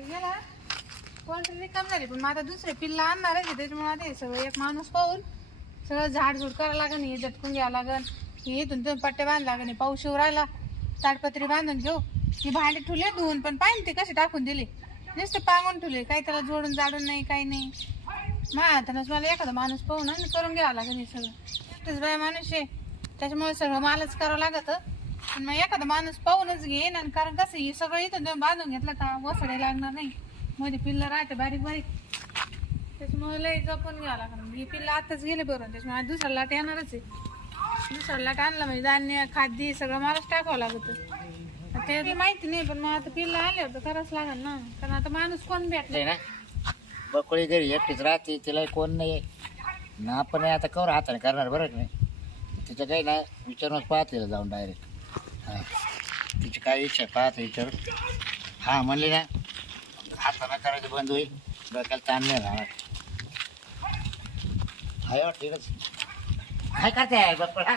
गेला कोणतरी रिकाम झाली. पण मग आता दुसरे पिल्ला आणणार आहे त्याच्यामुळे आता हे सगळं एक माणूस पाहून सगळं झाडझूड करावं लागेल हे झटकून घ्यावं लागेल हे इथून दोन पट्टे बांध लागेल पाऊस येऊ राहिला ताडपत्री बांधून घेऊ. ही भांडी ठुले धुवून पण पाहिजे ते कसे टाकून दिले. नुसते पांगून ठुले काही त्याला जोडून जाडून नाही काही नाही. मा हातानंच मला एखादा माणूस पाहून आणि करून घ्यावं लागेल हे सगळं. एकटेच बाय माणूस आहे. त्याच्यामुळे सगळं मलाच करावं लागत. पण मग एखादा माणूस पाहूनच घेईन आणि कारण कसं हे सगळं इथून तुम्ही बांधून घेतलं का वसडे लागणार नाही. मध्ये पिल्लं राहते बारीक बारीक. त्याच्यामुळे लय जपून घ्यावं लागणार. हे पिल्लं आताच गेले बरोबर त्याच्यामुळे आज दुसरा लाट येणारच आहे. दुसरा लाट आणला म्हणजे धान्य खाद्य सगळं मलाच टाकावं लागत. ते माहिती नाही पण मग आता पिल्लं आले होतं करावंच लागेल ना. कारण आता माणूस कोण भेटले आहे ना. बकळी घरी एकटीच राहते तिला कोण नाही. ना आपण आता कवर हाताने करणार बरं नाही? तिचं काही ना विचारूनच पाहते जाऊन डायरेक्ट हां तिची काय इच्छा आहे? पाहत विचार हां म्हणले ना हाताने करायचं बंद होईल. डोक्याला ताण नाही राहणार. हाय हो, ठीकच काय करते आहे हा?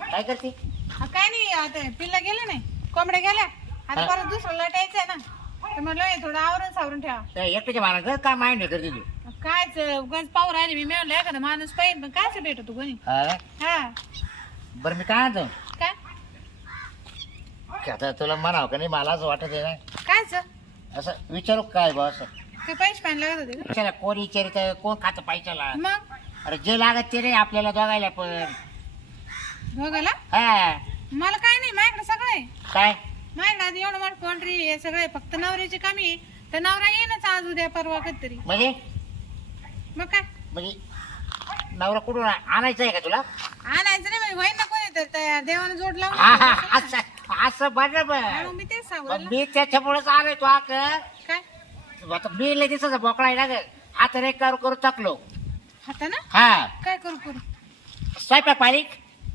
काय करते? हा, काय नाही आता पिल्ला गेले नाही. कोंबड्या गेल्या. आता हा. परत दुसरं लाटायचं आहे ना. तर म्हणलं हे थोडं आवरून सावरून ठेवा. त्या एकट्याच्या मानाचं काय माइंड करते तू. कायच उगाच पाहू राहिले मी. मिळालं एखादा माणूस पाहिजे पण कायच भेटतो कोणी? हा? हा. बरं मी काय म्हणतो? आता तुला म्हणावं का नाही? मला असं वाटत आहे ना. कायच असं? विचारू काय बा असं? ते पैसे पाणी लागत होते का? विचारा कोण विचारित कोण खातं पाहिजेला मग? अरे जे लागत ते नाही आपल्याला दोघायला पण. दोघाला? हा. मला काय नाही माझ्याकडे सगळं आहे. काय? माझ्याकडे आधी एवढं मोठं पॉन्ट्री हे सगळं आहे. फक्त नवऱ्याची कमी आहे. तर नवरा येईनच आज उद्या परवा कधीतरी. म्हणजे? मग काय? म्हणजे नवरा कुठून आणायचं आहे का तुला? आणायचं नाही म्हणजे होईन ना कोणी तर तयार देवानं जोड लावून हा हा ठेवलं ना. असं. असं बरं हा, बर मग मी तेच सांगू मग राहिलो. मी त्याच्यामुळेच आलोय तो आक. काय? आता मी लय दिवसाचा बोकळा आहे ना ग. आता रे करू करू थकलो. हाता ना? हा. काय करू करू स्वयंपाक पाणी?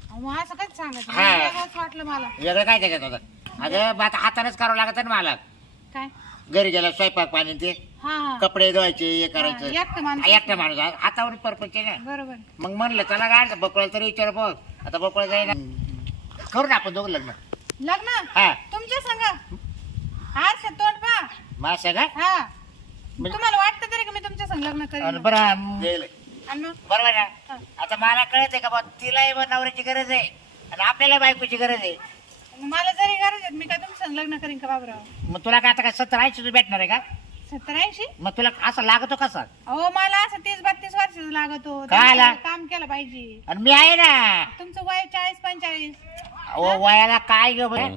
अहो, मग असं काय सांगायचं? हा. वेगळंच वाटलं मला. वेगळं काय त्याच्यात होतं? अगं मग आता हातानेच करावं लागत ना मला. काय? घरी गेला स्वयंपाक पाणी ते. हा हा. कपडे धुवायचे हे हा, करायचं एकटं माणूस हा, एकटं माणूस. हातावर परपंच ना. बरोबर. मग म्हणलं चला गाड बकळाला तरी विचार बघ. आता बकळ जाईना करू ना आपण दोघं लग्न. लग्न? हा. तुमच्या संग? हार तोंड पा का हा. म्हणजे- तुम्हाला वाटतं तरी की मी तुमच्या संग लग्न आणि करेन बरं. गेलं. आणि मग? बरोबर हा. आता मला कळत आहे का बा तिलाही बा नवऱ्याची गरज आहे आणि आपल्याला बायकोची गरज आहे. मला जरी गरज आहे मी काय तुमच्या संग लग्न करीन का बाबराव? मग तुला काय आता काय सत्तर ऐंशी रुपये भेटणार आहे का? सत्तर ऐंशी? मग तुला असं लागतो कसा अहो मला असं तीस बत्तीस वर्षाचा लागतो. काय आला? त्यामुळे काम केलं पाहिजे. आणि मी आहे ना. तुमचं वय चाळीस पंचाळीस. अहो वयाला काय ग बरं?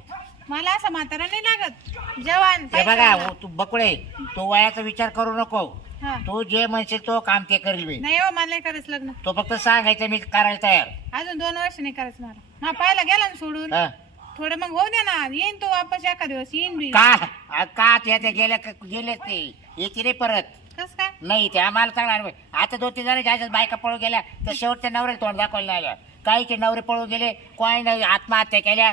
मला असं म्हातारा नाही लागत. जवान हे बघा. हो, तू बकुळे तू वयाचा विचार करू नको. हा. तू जे म्हणशील तो काम ते करेल मी. नाही हो मला नाही करायचं लग्न. तो फक्त सांगायचं मी करायला तयार. अजून दोन वर्ष नाही करायचं मला. हा पाहायला गेला ना सोडून. हा. थोडं मग होऊ दे ना. येईन तो वापस एका दिवस येईन बी. का? आ, का ते ते गेले गेलेच ते? येते रे परत. कस काय? नाही ते आम्हाला चांगला अनुभव. आता दोन तीन जण ज्याच्यात बायका पळून गेल्या तर शेवटच्या नवऱ्याला तोंड दाखवायला नाही आल्या. काही ते नवरे पळून गेले कोणी नाही आत्महत्या केल्या.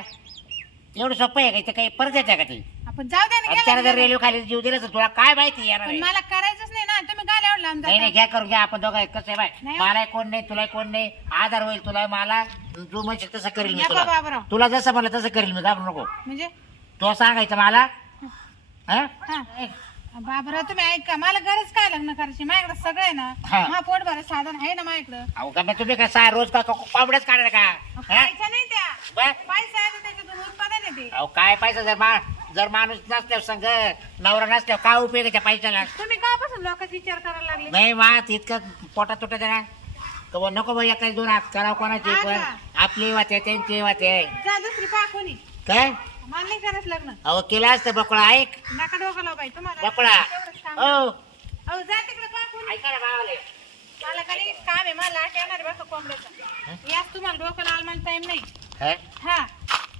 एवढं सोपं आहे का ते काही? परत येते का ते? आपण जाऊ दे ना आणि त्याला जर रेल्वे खाली जीव दिला तर तुला काय माहिती येणार पण आहे? मला करायचंच नाही ना तुम्ही काय नाही? घ्या करून घ्या. आपण दोघं कसं आहे बाय? नाही. मला कोण नाही तुला कोण नाही. आधार होईल तुला मला. तू म्हणशील तसं करेल मी या तुला. बाबराव. तुला जसं म्हणलं तसं करेल मी घाबरू नको. म्हणजे? तो सांगायचं मला. हा. हा? बाबरा तुम्ही ऐका मला गरज काय लग्न करायची? माझ्याकडे सगळं आहे ना. हा. हा पोट भरत साधन आहे ना माझ्याकडं. अहो का मग तुम्ही काय सा रोज का पापड्याच काढणार का? हा? पैसा नाही त्या? पैसा आहे तर त्याच्यातून उत्पादन आहे ते अहो काय पैसा? जर मा जर माणूस नसल्यावर संघ नवरा नसल्यावर काय उपयोग आहे त्या पैशाला? तुम्ही कापासून लोकांचा विचार करायला लागले? नाही मा इतकं पोटात तुटत ना का बुवा नको बाई एखादी दोन हात करावं कोणाची हा पण. का? आपली वाते त्यांची वाते जा दुसरी पहा कोणी. काय? मला नाही करायचं लग्न. अहो केलं असतं बकळा ऐक. नका डोकं लाव बाई तुम्हाला बकळा. तेवढंच काम. हो. अहो जा तिकडे पहा कोणी? ऐका ना भावाले. मला काही काम आहे मला लाट येणार बघा कोंबड्याचा. याच तुम्हाला डोकं लाल मला टाइम नाही. हा? हा.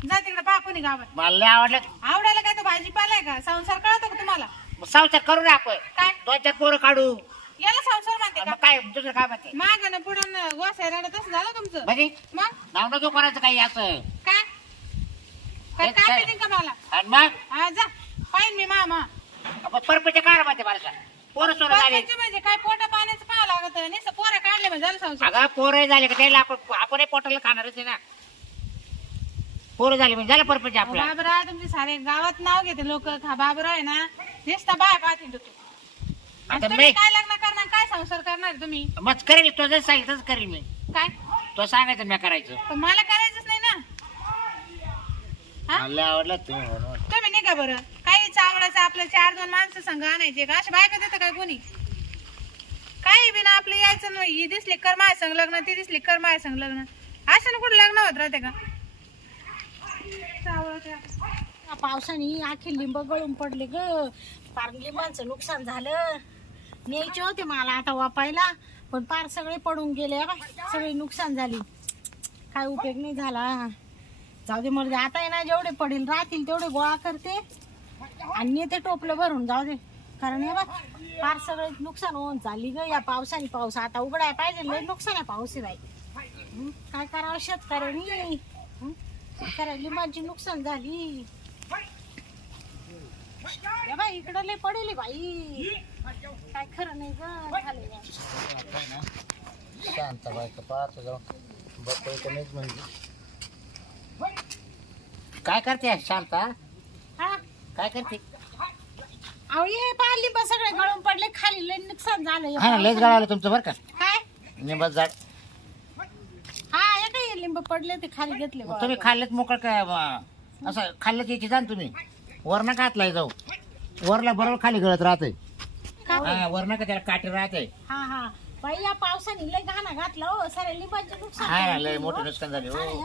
जा तिकडे पहा कोणी गावात. मला लय आवडलं. आवडायला काय तो भाजीपाला आहे का? संसार कळतो का तुम्हाला? संसार करू ना आपण. काय? दोन चार पोरं काढू. याला संसार म्हणते का? काय दुसरं काय म्हणते? माग ना पुढं गोसायला तसं झालं तुमचं. म्हणजे? मग? नाव नको कोणाचं काही असं. काय? काम काय? का मला? आणि मग? हा जा. पाहिन मी मामा. आपण परपंच काय म्हणते मला सांग. पोरं सोरं झाले परपंच म्हणजे काय? पोटा पाण्याचं पाहावं लागत नाही. पोरं काढले म्हणजे झालं संसार. अगं पोरं झाले का त्याला आपण आपणही पोटाला खाणारच आहे ना. पोरं झाले म्हणजे झालं परपंच आपला. बाबरा तुमचे सारे गावात नाव घेते लोक. बाबरा आहे ना नुसता बाय पाहतील तू. आणि आता तुम्ही मी- काय लग्न करणार? काय संसार करणार तुम्ही? मग करेल तो जर सांगितलं तसं करेल मी. काय? तो सांगायचं मी करायचं. मला ना हा? मला आवडलं तुम्ही म्हणून. तुम्ही नाही का बरं? काही चावडाचं आपलं चार दोन माणसं संघ आणायचे का? अशी बायका देतं काय कोणी? काही बिना आपलं यायचं नाही. ही दिसली कर माय संग लग्न ती दिसली कर माय संग लग्न. असं ना कुठं लग्न होत राहते का? चावडाच्या. या पावसाने आखी लिंब गळून पडले ग. पार लिंबांचं नुकसान झालं. न्यायचे होते मला आता वापायला पण पार सगळे पडून गेले. बा सगळी नुकसान झाली. काय उपयोग नाही झाला. जाऊ दे मर्दे आता आहे ना जेवढे पडेल राहतील तेवढे गोळा करते. आणि नेते टोपलं भरून जाऊ दे. कारण हे बा फार सगळं नुकसान होऊन चालली ग. या पावसाने पाऊस आता उघडाय पाहिजे लय नुकसान आहे पाऊस आहे बाई. काय करावं शेतकऱ्यांनी? हं? शेतकऱ्या लिंबांची नुकसान झाली. बाई इकडं लय पडेल बाई. काय खरं नाही ग झालं शांत बायका पाहतो जाऊ बघतो म्हणजे. काय करते शांता? हा? काय करते? अहो ये पहा लिंब सगळे गळून पडले खाली लय नुकसान झालं या हा ना लयच. गाळालं तुमचं बरं का? काय? निंबत झाड. हा या काय लिंब पडले ते खाली घेतले मग तुम्ही खाल्लेत मोकळ काय म, असं खाल्लं यायची जा ना तुम्ही वरनं घातलाय जाऊ. वरला बरोबर खाली गळत राहते का? हो? हा वरनं का त्याला काठी राहते हा हा. बाई या पावसाने लय घाणा घातला हो. सारे लिंबाचे नुकसान हा ना लय मोठं हो. नुकसान झाले हा, हो.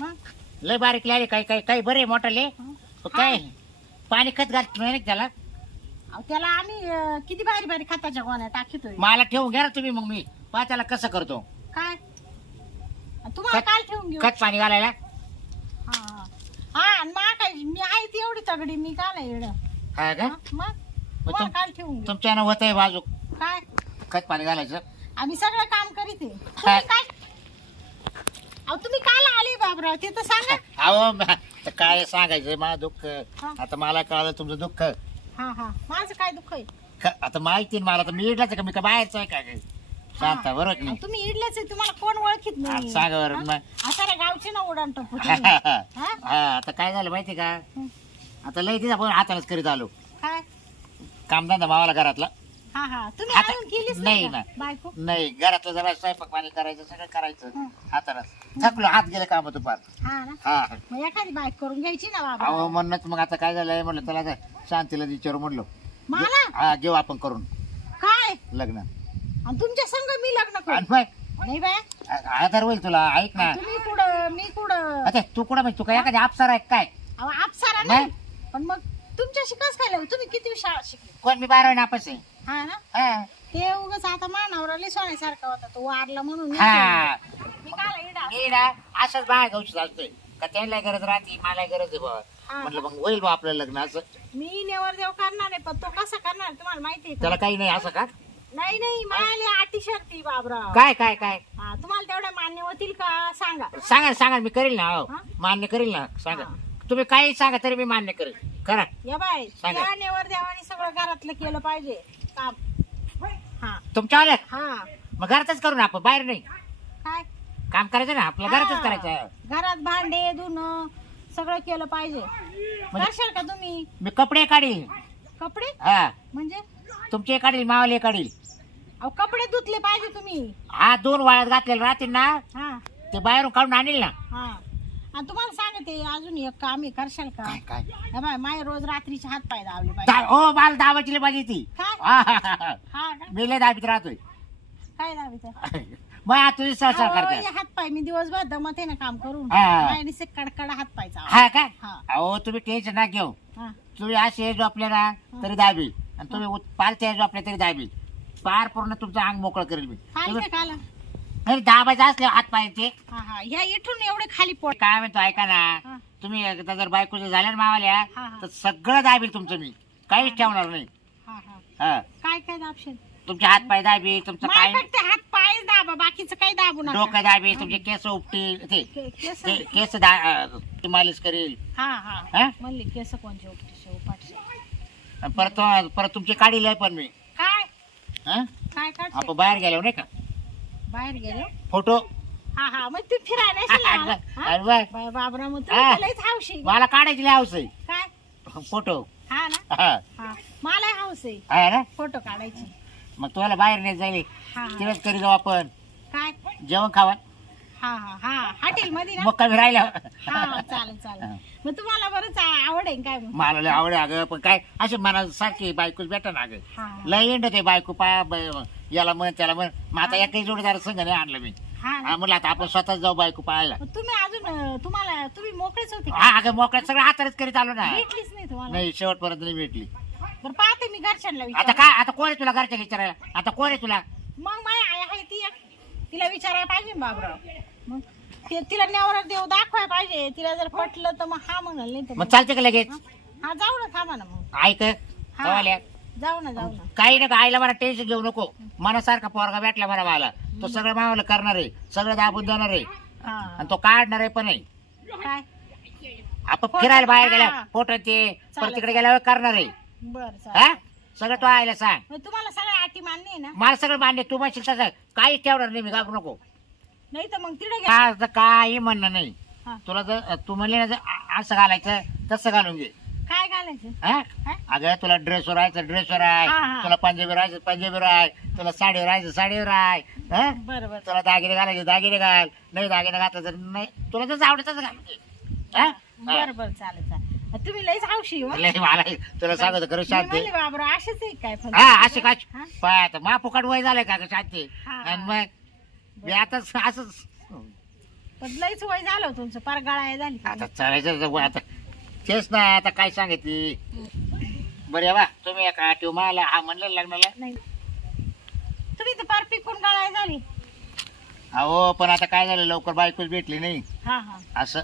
मग? लय बारीक लागले काही काही काही बरे मोठाले. काय? पाणी खत घालत नाही ना त्याला? अहो, त्याला आम्ही अं, किती भारी भारी खताच्या गोण्या टाकीतोय. मला ठेवून घ्या ना तुम्ही मग मी. पहा त्याला कसं करतो. काय? तुम्हाला खत- काल ठेवून घेऊ. खत पाणी घालायला? हा. हा. आणि मग काय मी आहे ती एवढी तगडी मी का नाही एवढं हा का? मग तुम्हाला तुम- काल ठेवून घेऊ. तुमच्या होत आहे बाजू. काय? खत पाणी घालायचं. आम्ही सगळं काम करीत आहे? तुम्ही काय अहो तुम्ही काल आले बाबराव? ते तर सांगा. अहो म- तर काय सांगायचं मला दुःख. आता मला कळलं तुमचं दुःख. हा हा. माझं काय दुःख आहे? आता माहिती ना मला. तर मी इडलाच का? मी का बाहेरचं आहे काय शांत बरोबर की अहो, नाही? तुम्ही इडलेच आहे. तुम्हाला कोण ओळखीत नाही. सांगा बरं हा? मग आता रे गावचे ना उडान टप्पू हा, तुम्ही. हा, हा? हा, आता काय झालं माहिती का? हं. आता लय तिथं आपण हातानेच करीत आलो. काय? कामधंदा मावाला घरातला. हा हा. तुम्ही आता- अजून केलीच नाही नाही का? ना. बायको? नाही घरातलं जरा स्वयंपाक पाणी करायचं सगळं करायचं. हं. हातानं. थकलो हात गेले काम दुपार. हा ना? हा. मग एखादी बाईक करून घ्यायची ना बाबा. अहो म्हणूनच मग आता काय झालंय? म्हणलं त्याला आता शांतीला विचारू म्हणलो. मला? हा घेऊ आपण करून. काय? लग्न. आणि तुमच्या संग मी लग्न आणि करू नाही बाय. आ- आधार होईल तुला ऐक ना. तुम्ही कुठं मी कुठं? आता तू कुठं म्हणजे तू काय एखादी आपसार आहे काय? अहो, आपसारा नाही. पण मग तुमच्याशी कस काय लागलं? तुम्ही किती शाळा शिकले? कोण? मी बारावी नापास आहे. हा ना? हा. ते उगाच आता मानावरा लय सोन्यासारखा होता. तो वारला म्हणून मी हा केलं. मी काला इडा. मी ना असंच बाहेर गावची असतोय का त्यांना गरज राहते मला गरज आहे बा. हा. म्हटलं मग होईल बा आपलं लग्न असं. मी नेवर देव करणार आहे पण तो कसा करणार तुम्हाला माहिती आहे त्याला का काही नाही असं का? नाही नाही. मला अटी शर्ती बाबराव. काय काय काय? हा तुम्हाला तेवढ्या मान्य होतील का? सांगा. सांगा सांगा मी करेल ना हो. हा? मान्य करेल ना सांगा. तुम्ही काही सांगा तरी मी मान्य करेल. करा. या बाय सांगा. त्या नेवर देवाने सगळं घरातलं केलं पाहिजे. काम. हा. हा. मग घरातच करू ना आपण बाहेर नाही. काय? काम करायचं ना आपलं घरातच. करायचं. घरात भांडे धुणं सगळं केलं पाहिजे. म्हणजे- करशाल का तुम्ही? मी कपडे काढील. कपडे? हा. म्हणजे? तुमचे काढील मावले काढील. अहो कपडे धुतले पाहिजे तुम्ही. हा दोन वाळत घातलेले राहतील ना हा. ते बाहेरून काढून आणील ना. हा. आणि तुम्हाला सांगते अजून एक काम आहे करशाल का? काय काय? हे बाय माय रोज रात्रीचे हात पाय दावले दा- ओ मला दाबाची पाहिजे ती काय? हा, हा, हा, हा. हा का? मी लय दाबीत राहतोय. काय दाबीत? मग तुझी करते. हात पाय मी दिवसभर दमत आहे ना काम करून. हा. कडकडा हात पायचा हा काय हा. अहो तुम्ही टेन्शन ना घेऊ. हा. तुम्ही असे झोपले ना तरी दाबी आणि तुम्ही उत- पालते झोपले तरी दाबी पार पूर्ण तुमचं अंग मोकळं करेल मी. नाही दाबायचं असले हात पायाचे हा हा. ह्या इथून एवढे खाली पोट काय म्हणतो ऐका ना. हा. तुम्ही एकदा जर बायकोचे झाल्या ना मावाल्या हा, हा. तर सगळं दाबील तुमचं मी. काहीच ठेवणार नाही. हा हा. हा. काय काय दाबशेल? तुमचे हात पाय दाबी तुमचं काय हात पाय दाबा बाकीचं काही दाबू नका. डोकं दाबी तुमचे केस उपटी ते के- केस ते केस दा अं, ते मालिश करेल. हा हा. हा? म्हणले केस कोणचे उपाटचे परत परत तुमचे काढील आहे पण मी. काय? हा? काय काढते आपण बाहेर गेलो नाही का? बाहेर गेलो. फोटो. हा हा मग तू फिरायला? अरे बाय. बाबरा मग हा. हौशी मला काढायची लय हौस आहे. काय? फोटो. हा ना? हा. हा. मला हाऊस आहे. आहे ना? फोटो काढायची. मग तुम्हाला बाहेर नाही जाईल. हा. तिलाच करी जाऊ आपण. काय? जेवण खावा. हा हा हा. हॉटेल मध्ये ना? मग कमी राहिला. हा चालेल चालेल. मग तुम्हाला बरंच आ- आवड आहे काय मग? मला लय आवड आहे अगं पण काय असे मना सारखी बायकोच भेटा ना अगं. हा. लय ते बायको पाया ब- याला म्हण त्याला म्हण. मग आता एकही जोडीदार संघ नाही आणलं मी. हा ना. हा, म्हटलं आता आपण स्वतःच जाऊ बायको पाहायला. मग तुम्ही अजून अं, तुम्हाला तुम्ही मोकळेच होते का? हा अगं मोकळ्यात सगळं हातानेच करीत आलो ना. भेटलीच नाही तुम्हाला. नाही शेवटपर्यंत नाही भेटली. बरं पाहते मी घरच्यांना आता विचार काय आता कोण आहे तुला घरच्या विचारायला आता कोण आहे तुला? मग माय आई आहे ती एक. तिला विचारायला पाहिजे ना बाबराव. मग ते तिला नेवरा देव दाखवायला पाहिजे. तिला जर पटलं तर मग हा म्हणाल नाही तर मग मग- चालते का लगेच? हा जाऊ ना थांबा ना मग. ऐक हा. कवाल्या जाऊ ना जाऊ ना. काही नका आईला मला टेन्शन घेऊ नको. मनासारखा पोरगा भेटला मला मला. तो सगळं मावाला करणार आहे. सगळं दाबून देणार आहे. हा. आणि तो काढणार आहे पण आहे. काय? आपण फिरायला बाहेर हा. गेल्या फोटो ते परत. तिकडे गेल्यावर करणार आहे. बर हा? सगळं तो आईला सांग. मग तुम्हाला सगळ्या अटी मान्य आहे ना? मला सगळं मान्य तू म्हणशील तसं. काहीच ठेवणार नाही मी घाबरू नको. नाही तर मग तिथे घ्या का असं काही म्हणणं नाही. हा. तुला जर तू म्हणली ना जर आ- असं घालायचं तसं घालून घे. घालायचं? हा? हा? अगं तुला ड्रेसवर राहायचं ड्रेसवर आहे हा, हा. तुला पंजाबी राहायचं पंजाबीवर आहे तुला साडीवर राहायचं साडीवर आहे हा? बरं बरं. तुला दागिने घालायचे दागिने घाल. नाही दागिने घातलं तर नाही. तुला जसं आवडत तसं घाल. हा? हा. बरं बरं चालेल चालेल. तुम्ही लईच हौशी हो. लय मला तुला सांगतो खरं मी शांती. म्हणले बाबरा असेच आहे काय फक्त? हा असे काय? हा? पाय आता मा फुकट वय झालंय का ग शांती? हा. आणि मग? मी आता असंच पण लईच वय झालं हो तुमचं पार गळाय झाली. आता आता तेच ना आता काय सांगितली बरं बा तुम्ही एका आठव मला हा म्हणलं लग्नाला? नाही. तुम्ही तर पार पिकून गळाय झाली. अहो पण आता काय झालं लवकर बायकोच भेटली नाही. हा हा. असं.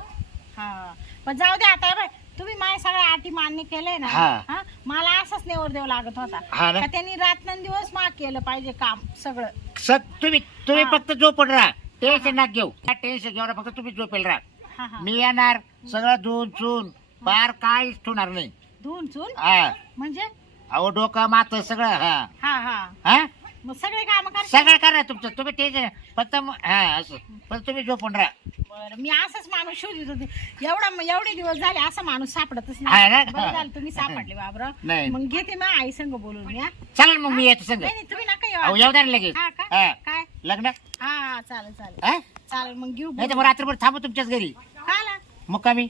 हा. पण जाऊ दे आता बाय तुम्ही माझ्या सगळ्या अटी मान्य केलंय ना? हा. हा? मला असंच नेवर देव लागत होता. हा ना? का त्यांनी रात्रंदिवस माग केलं पाहिजे काम सगळं. सग तुम्ही तुम्ही हा. फक्त झोपड राहा. टेन्शन ना घेऊ. टेन्शन घेऊ नका, फक्त तुम्ही झोपेल राहा. हा हा. मी येणार सगळं धुवून चून पार काहीच ठेवणार नाही. धुवून चून हा. म्हणजे? अहो डोकं मात सगळं हा. हा हा. हा? मग सगळे काम कर. सगळं करा तुमचं. तुम्ही टेन्शन फक्त मग- हा असं. पण तुम्ही झोपून राहा. बरं मी असंच माणूस शोधत होते. एवढा एवढे दिवस झाले असा माणूस सापडतच हा ना? नाही बरं झालं तुम्ही सापडले बाबरा. नाही. मग घेते मग आई संग बोलून या. चालेल मग मी येतो संग. नाही नाही, तुम्ही नका अहो येऊ येऊ द्या ना लगेच. हा का? काय? लग्न? हा हा चालेल चालेल. हा? चालेल मग घेऊ नाही तर मग रात्रभर थांबू तुमच्याच घरी. खाला मुक्कामी.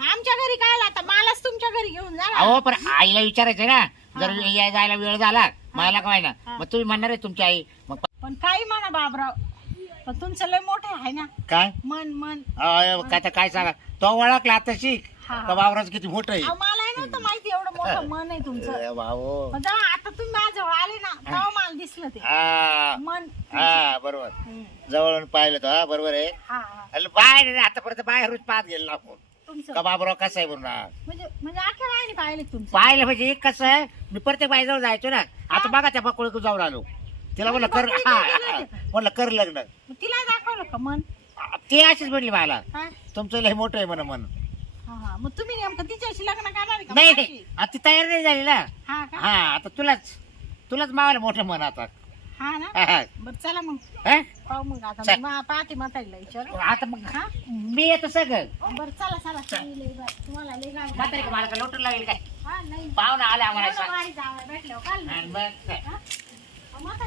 आमच्या घरी काय आता? मलाच तुमच्या घरी घेऊन जा ना. अहो पण आईला विचारायचं ना. जर हा. या जायला वेळ झाला मला काय ना हा. मग तुम्ही म्हणणार आहे तुमची आई. मग पण काही म्हणा बाबराव. पण तुमचं लय मोठं आहे ना. काय? मन मन. अहो, काय आता काय सांगा. तो ओळखला आता शिक. हा. किती मोठं आहे. अहो, मला नव्हतं माहिती एवढं मोठं मन आहे तुमचं. अरे भाऊ पण जेव्हा आता तुम्ही माझ्याजवळ आले ना तेव्हा मला दिसलं ते. हा. मन. हा बरोबर. हम्म. जवळून पाहिलं तो हा बरोबर आहे. हा हा. अरे बाहेर आतापर्यंत बाहेरच पाहत गेलो आपण. तुमचं? का बाबराव कसा आहे म्हणून? हा. म्हणजे म्हणजे बाईने पाहिले तुमचं. पाहिलं म्हणजे कसं आहे मी प्रत्येक बाईजवळ जायचो ना आता बघा त्या बकुळीकडे जाऊन आलो. तिला म्हणलं कर हा हा. म्हणलं कर लग्न. मग तिला दाखवलं का मन? ते अशीच म्हणली मला काय तुमचं लय मोठं आहे म्हण हा हा. मग तुम्ही नेमकं तिच्याशी लग्न करणार आहे का नाही माझ्याशी? नाही आता ती तयार नाही झाली ना. हा का? हा आता तुलाच तुलाच मावाला मोठं म्हण आता. हा ना हा, हा. बरं चला मग हा? पाहू मग आता चल. मी मा- पाहते म्हातारीला विचार आता मग हा मी येतो सगळं बरं चला चला मी लई बाय- तुम्हाला लई गाडी म्हातारी का मला का लोटून लागेल काय हा नाही पाहुणा आला एवढं सांग. बाई जावं भेटल्यावर काल आणि मग काय? हा? म्हातारी